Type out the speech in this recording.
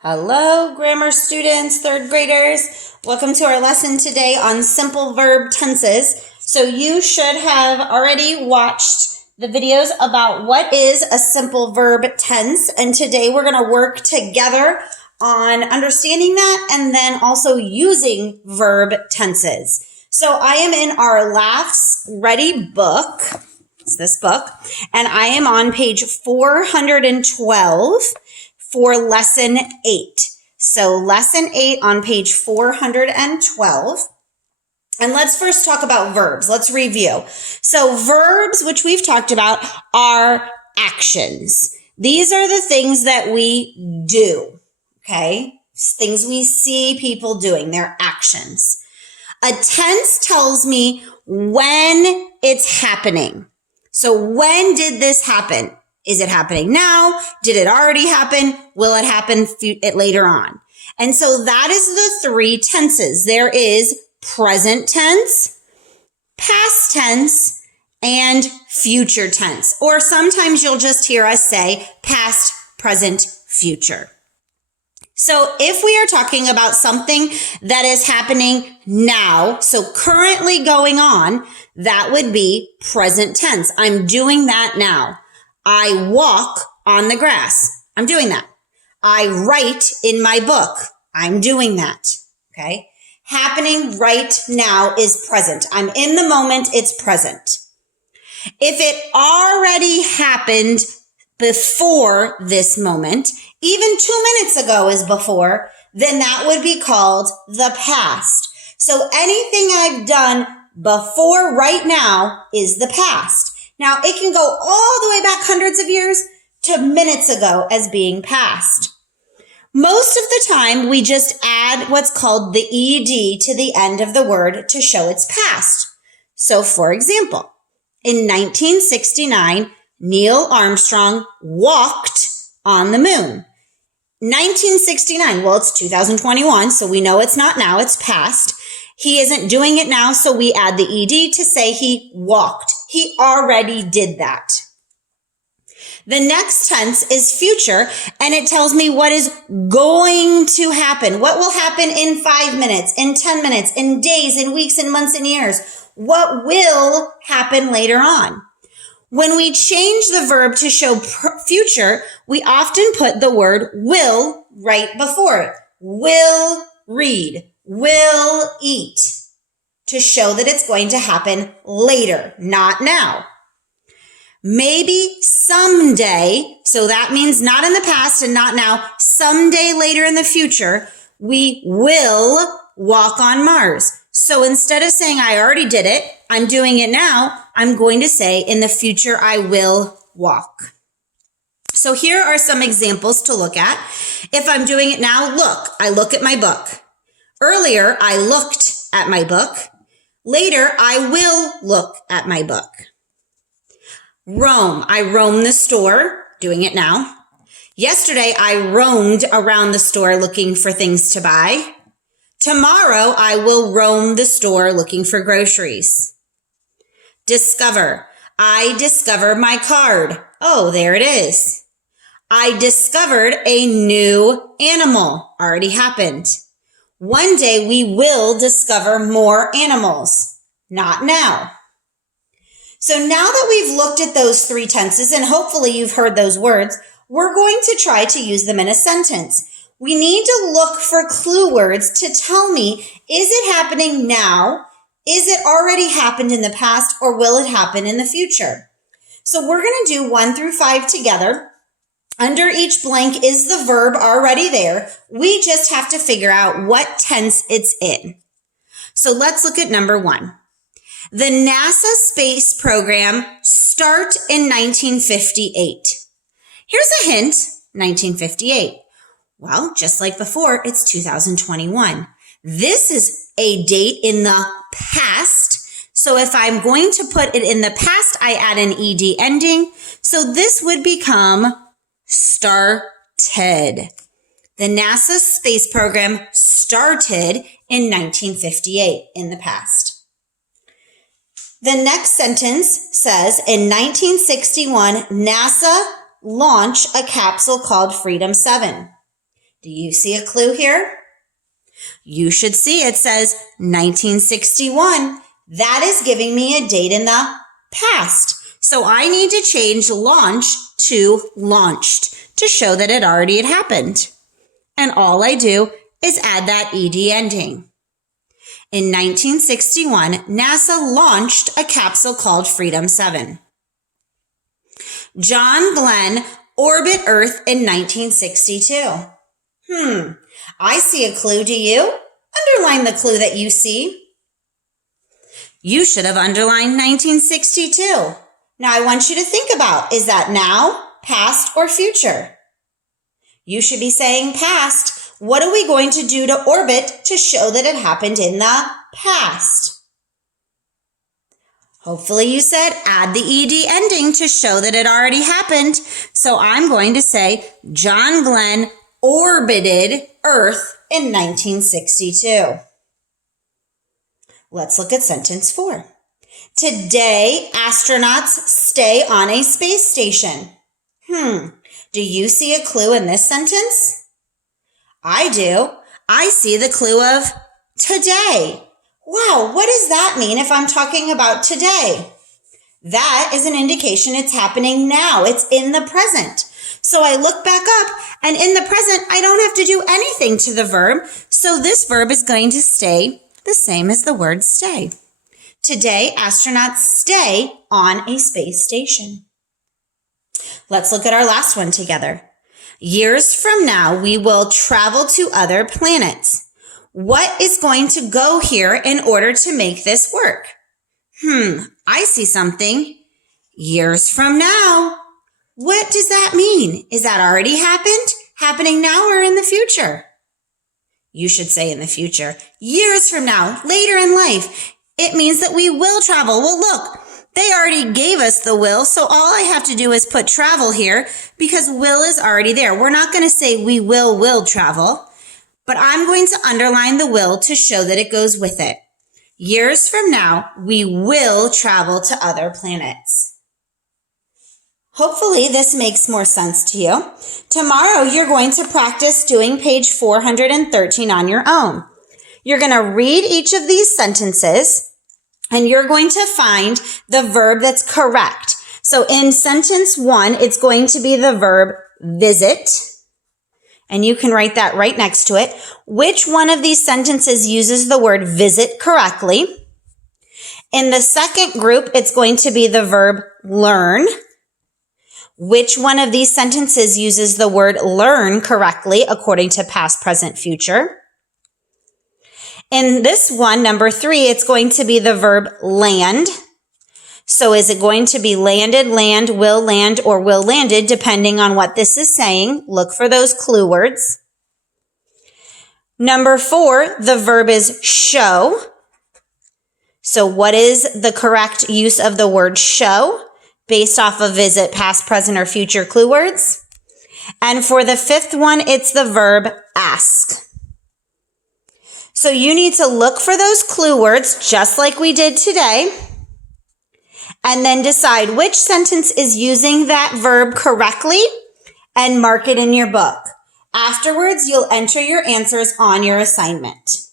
Hello, grammar students, third graders. Welcome to our lesson today on simple verb tenses. So you should have already watched the videos about what is a simple verb tense. And today we're going to work together on understanding that and then also using verb tenses. So I am in our Laughs Ready book. It's this book. And I am on page 412. for lesson 8. So lesson 8 on page 412. And let's first talk about verbs. Let's review. So verbs, which we've talked about, are actions. These are the things that we do, okay? Things we see people doing. They're actions. A tense tells me when it's happening. So when did this happen? Is it happening now? Did it already happen? Will it happen later on? And so that is the three tenses. There is present tense, past tense, and future tense. Or sometimes you'll just hear us say past, present, future. So if we are talking about something that is happening now, so currently going on, that would be present tense. I'm doing that now. I walk on the grass. I'm doing that. I write in my book. I'm doing that. Okay. Happening right now is present. I'm in the moment. It's present. If it already happened before this moment, even 2 minutes ago is before, then that would be called the past. So anything I've done before right now is the past. Now, it can go all the way back hundreds of years to minutes ago as being past. Most of the time, we just add what's called the ed to the end of the word to show it's past. So, for example, in 1969, Neil Armstrong walked on the moon. 1969, well, it's 2021, so we know it's not now, it's past. He isn't doing it now, so we add the ed to say he walked. He already did that. The next tense is future, and it tells me what is going to happen. What will happen in 5 minutes, in 10 minutes, in days, in weeks, in months, and years. What will happen later on. When we change the verb to show future, we often put the word will right before it. Will read, will eat, to show that it's going to happen later, not now. Maybe someday, so that means not in the past and not now, someday later in the future, we will walk on Mars. So instead of saying I already did it, I'm doing it now, I'm going to say in the future I will walk. So here are some examples to look at. If I'm doing it now, look, I look at my book. Earlier, I looked at my book. Later, I will look at my book. Roam. I roam the store, doing it now. Yesterday, I roamed around the store looking for things to buy. Tomorrow, I will roam the store looking for groceries. Discover. I discover my card. Oh, there it is. I discovered a new animal. Already happened. One day we will discover more animals. Not now. So now that we've looked at those three tenses, and hopefully you've heard those words, we're going to try to use them in a sentence. We need to look for clue words to tell me, is it happening now? Is it already happened in the past? Or will it happen in the future? So we're going to do 1 through 5 together. Under each blank is the verb already there. We just have to figure out what tense it's in. So let's look at number 1. The NASA space program started in 1958. Here's a hint, 1958. Well, just like before, it's 2021. This is a date in the past. So if I'm going to put it in the past, I add an ed ending. So this would become started. The NASA space program started in 1958 in the past. The next sentence says, in 1961, NASA launched a capsule called Freedom 7. Do you see a clue here? You should see it says 1961. That is giving me a date in the past. So I need to change launch to launched to show that it already had happened. And all I do is add that ed ending. In 1961, NASA launched a capsule called Freedom 7. John Glenn orbit Earth in 1962. I see a clue. Do you? Underline the clue that you see. You should have underlined 1962. Now I want you to think about, is that now, past, or future? You should be saying past. What are we going to do to orbit to show that it happened in the past? Hopefully you said add the ed ending to show that it already happened. So I'm going to say John Glenn orbited Earth in 1962. Let's look at sentence 4. Today, astronauts stay on a space station. Do you see a clue in this sentence? I do. I see the clue of today. Wow, what does that mean if I'm talking about today? That is an indication it's happening now. It's in the present. So I look back up, and in the present, I don't have to do anything to the verb. So this verb is going to stay the same as the word stay. Today, astronauts stay on a space station. Let's look at our last one together. Years from now, we will travel to other planets. What is going to go here in order to make this work? I see something. Years from now. What does that mean? Is that already happened? Happening now or in the future? You should say in the future. Years from now, later in life. It means that we will travel. Well, look, they already gave us the will, so all I have to do is put travel here because will is already there. We're not going to say we will travel, but I'm going to underline the will to show that it goes with it. Years from now, we will travel to other planets. Hopefully this makes more sense to you. Tomorrow, you're going to practice doing page 413 on your own. You're going to read each of these sentences, and you're going to find the verb that's correct. So in sentence 1, it's going to be the verb visit. And you can write that right next to it. Which one of these sentences uses the word visit correctly? In the second group, it's going to be the verb learn. Which one of these sentences uses the word learn correctly according to past, present, future? In this one, number 3, it's going to be the verb land. So is it going to be landed, land, or will landed, depending on what this is saying? Look for those clue words. Number 4, the verb is show. So what is the correct use of the word show based off of visit, past, present, or future clue words? And for the 5th one, it's the verb ask. So you need to look for those clue words just like we did today, and then decide which sentence is using that verb correctly and mark it in your book. Afterwards, you'll enter your answers on your assignment.